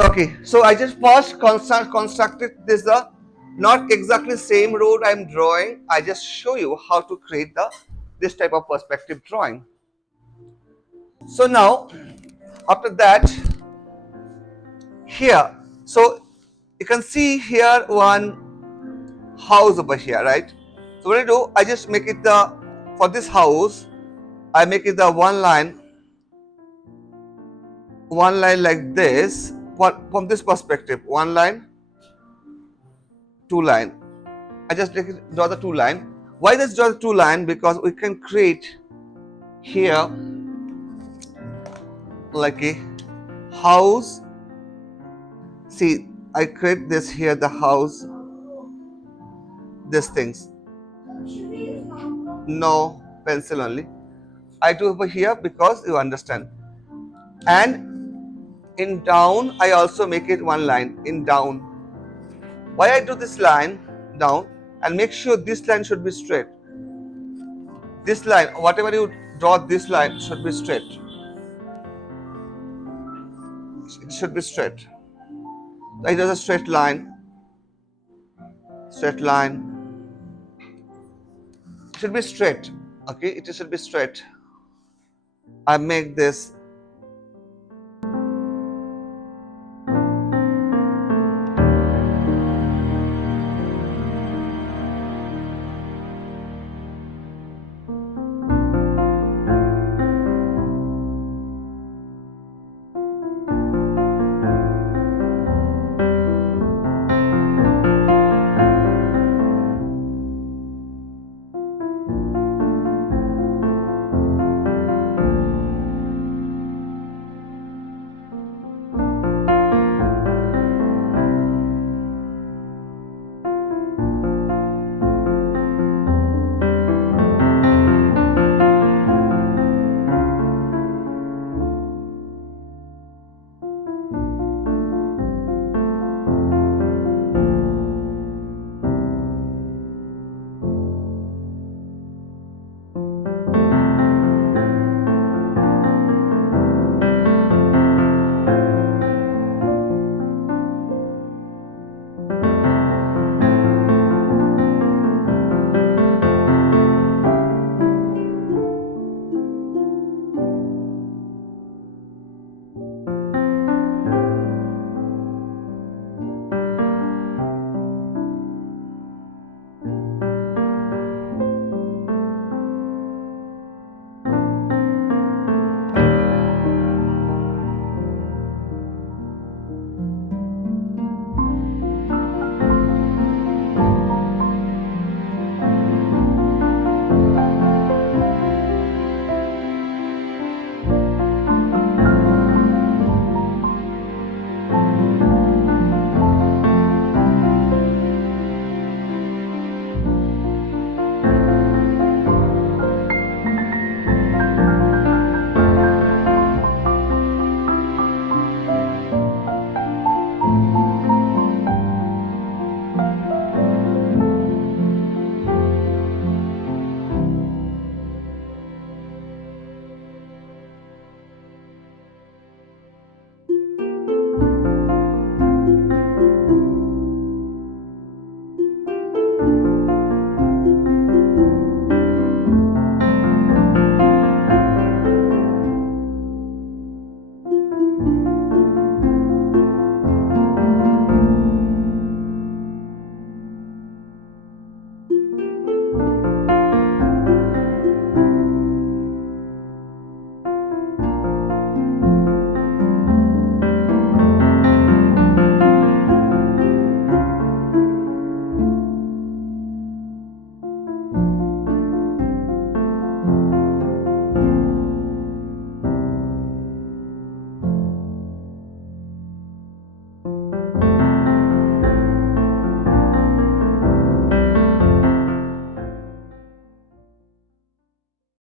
Okay, so I just first constructed this not exactly same road I'm drawing. I just show you how to create this type of perspective drawing. So now after that here, so you can see here one house over here, right? So what I do, I just make it the for this house, I make it the one line like this. From this perspective, one line, two line. I just draw the two line. Why does draw the two line? Because we can create here like a house. See, I create this here, the house, these things. No, pencil only. I do over here because you understand. And in down, I also make it one line in down. Why I do this line down and make sure this line should be straight. This line, whatever you draw, this line should be straight. It should be straight. It is a straight line. Straight line. It should be straight. Okay, it should be straight. I make this